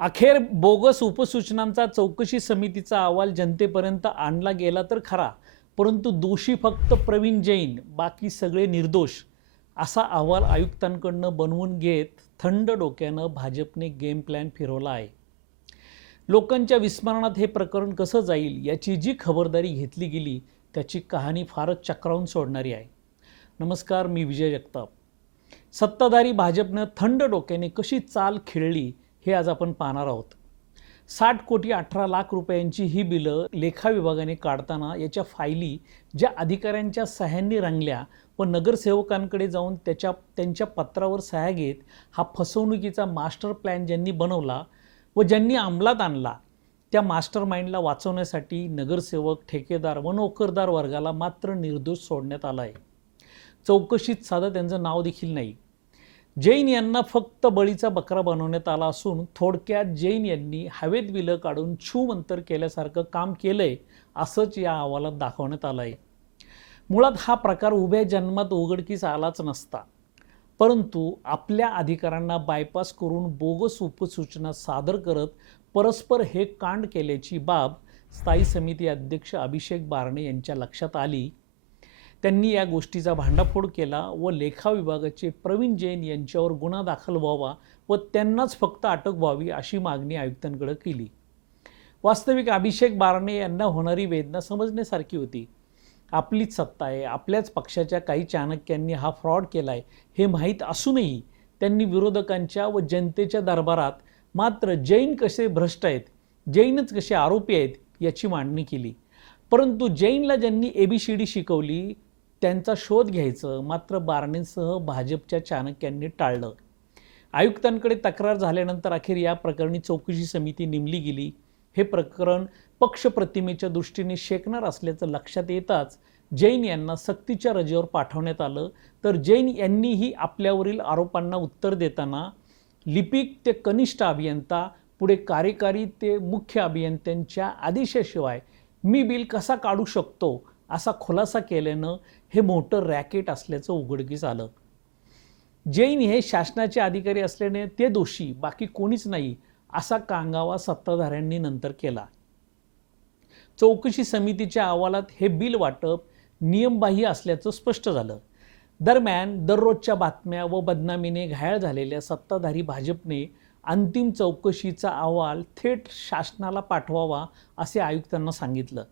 अखेर बोगस उपसूचनांचा चौकशी समितीचा अहवाल जनतेपर्यंत आणला गेला तर खरा, परंतु दोषी फक्त प्रवीण जैन, बाकी सगळे निर्दोष असा अहवाल आयुक्तांकडनं बनवून घेत थंड डोक्यानं भाजपने गेम प्लॅन फिरवला आहे. लोकांच्या विस्मरणात हे प्रकरण कसं जाईल याची जी खबरदारी घेतली गेली त्याची कहाणी फारच चक्रावून सोडणारी आहे. नमस्कार, मी विजय जगताप. सत्ताधारी भाजपनं थंड डोक्याने कशी चाल खेळली हे आज आपण पाहणार आहोत. 60 कोटी 18 लाख रुपयांची ही बिलं लेखा विभागाने काढताना याच्या फायली ज्या अधिकाऱ्यांच्या सह्यांनी रंगल्या व नगरसेवकांकडे जाऊन त्यांच्या पत्रावर सह्या घेत हा फसवणुकीचा मास्टर प्लॅन ज्यांनी बनवला व ज्यांनी अंमलात आणला, त्या मास्टर माइंडला वाचवण्यासाठी नगरसेवक, ठेकेदार व नोकरदार वर्गाला मात्र निर्दोष सोडण्यात आला आहे. चौकशीत साधं त्यांचं नाव देखील नाही. जैन यांना फक्त बळीचा बकरा बनवण्यात आला असून थोडक्यात जैन यांनी हवेत बिलं काढून छूमंतर केल्यासारखं काम केलंय असंच या अहवालात दाखवण्यात आलं आहे. मुळात हा प्रकार उभ्या जन्मात उघडकीस आलाच नसता, परंतु आपल्या अधिकाऱ्यांना बायपास करून बोगस उपसूचना सादर करत परस्पर हे कांड केल्याची बाब स्थायी समिती अध्यक्ष अभिषेक बारणे यांच्या लक्षात आली. त्यांनी या गोष्टीचा भांडाफोड केला व लेखा विभागाचे प्रवीण जैन यांच्यावर गुन्हा दाखल व्हावा व त्यांनाच फक्त अटक व्हावी अशी मागणी आयुक्तांकडे केली. वास्तविक अभिषेक बारणे यांना होणारी वेदना समजण्यासारखी होती. आपलीच सत्ता आहे, आपल्याच पक्षाच्या काही चाणक्यांनी हा फ्रॉड केला आहे हे माहीत असूनही त्यांनी विरोधकांच्या व जनतेच्या दरबारात मात्र जैन कसे भ्रष्ट आहेत, जैनच कसे आरोपी आहेत याची मांडणी केली. परंतु जैनला ज्यांनी ABCD शिकवली त्यांचा शोध घ्यायचं मात्र बारणेंसह भाजपच्या चाणक्यांनी टाळलं. आयुक्तांकडे तक्रार झाल्यानंतर अखेर या प्रकरणी चौकशी समिती नेमली गेली. हे प्रकरण पक्षप्रतिमेच्या दृष्टीने शेकणार असल्याचं लक्षात येताच जैन यांना सक्तीच्या रजेवर पाठवण्यात आलं. तर जैन यांनीही आपल्यावरील आरोपांना उत्तर देताना लिपिक ते कनिष्ठ अभियंता, पुढे कार्यकारी ते मुख्य अभियंत्यांच्या आदेशाशिवाय मी बिल कसा काढू शकतो असा खुलासा केल्यानं हे मोठं रॅकेट असल्याचं उघडकीस आलं. जैन हे शासनाचे अधिकारी असल्याने ते दोषी, बाकी कोणीच नाही असा कांगावा सत्ताधाऱ्यांनी नंतर केला. चौकशी समितीच्या अहवालात हे बिल वाटप नियमबाह्य असल्याचं स्पष्ट झालं. दरम्यान दररोजच्या बातम्या व बदनामीने घायल झालेल्या सत्ताधारी भाजपने अंतिम चौकशीचा अहवाल थेट शासनाला पाठवावा असे आयुक्तांना सांगितलं.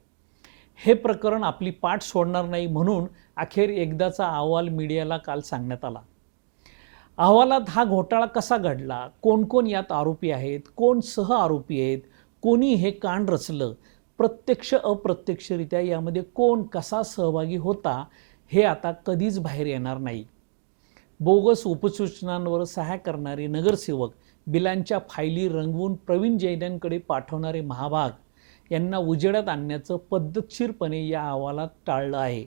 हे प्रकरण आपली पाठ सोडणार नाही म्हणून अखेर एकदाचा अहवाल मीडियाला काल सांगण्यात आला. अहवालात हा घोटाळा कसा घडला, कोण कोण यात आरोपी आहेत, कोण सह आरोपी आहेत, कोणी हे कांड रचलं, प्रत्यक्ष अप्रत्यक्षरित्या यामध्ये कोण कसा सहभागी होता हे आता कधीच बाहेर येणार नाही. बोगस उपसूचनांवर सह्या करणारे नगरसेवक, बिलांच्या फायली रंगवून प्रवीण जैनांकडे पाठवणारे महाभाग यांना उजेडात आणण्याचं पद्धतशीरपणे या अहवालात टाळलं आहे.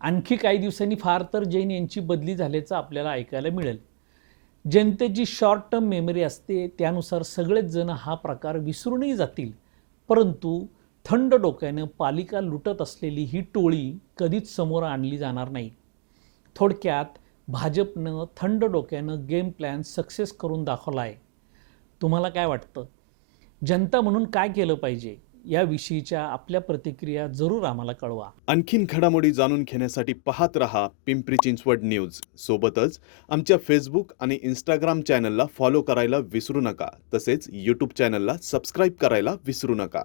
आणखी काही दिवसांनी फार तर जैन यांची बदली झाल्याचं आपल्याला ऐकायला मिळेल. जनतेची शॉर्ट टर्म मेमरी असते, त्यानुसार सगळेच जण हा प्रकार विसरूनही जातील. परंतु थंड डोक्यानं पालिका लुटत असलेली ही टोळी कधीच समोर आणली जाणार नाही. थोडक्यात भाजपनं थंड डोक्यानं गेम प्लॅन सक्सेस करून दाखवला आहे. तुम्हाला काय वाटतं? जनता म्हणून काय केलं पाहिजे याविषयीच्या आपल्या प्रतिक्रिया जरूर आम्हाला कळवा. आणखीन घडामोडी जाणून घेण्यासाठी पाहत रहा पिंपरी चिंचवड न्यूज. सोबतच आमच्या फेसबुक आणि इंस्टाग्राम चॅनलला फॉलो करायला विसरू नका. तसेच यूट्यूब चॅनलला सबस्क्राईब करायला विसरू नका.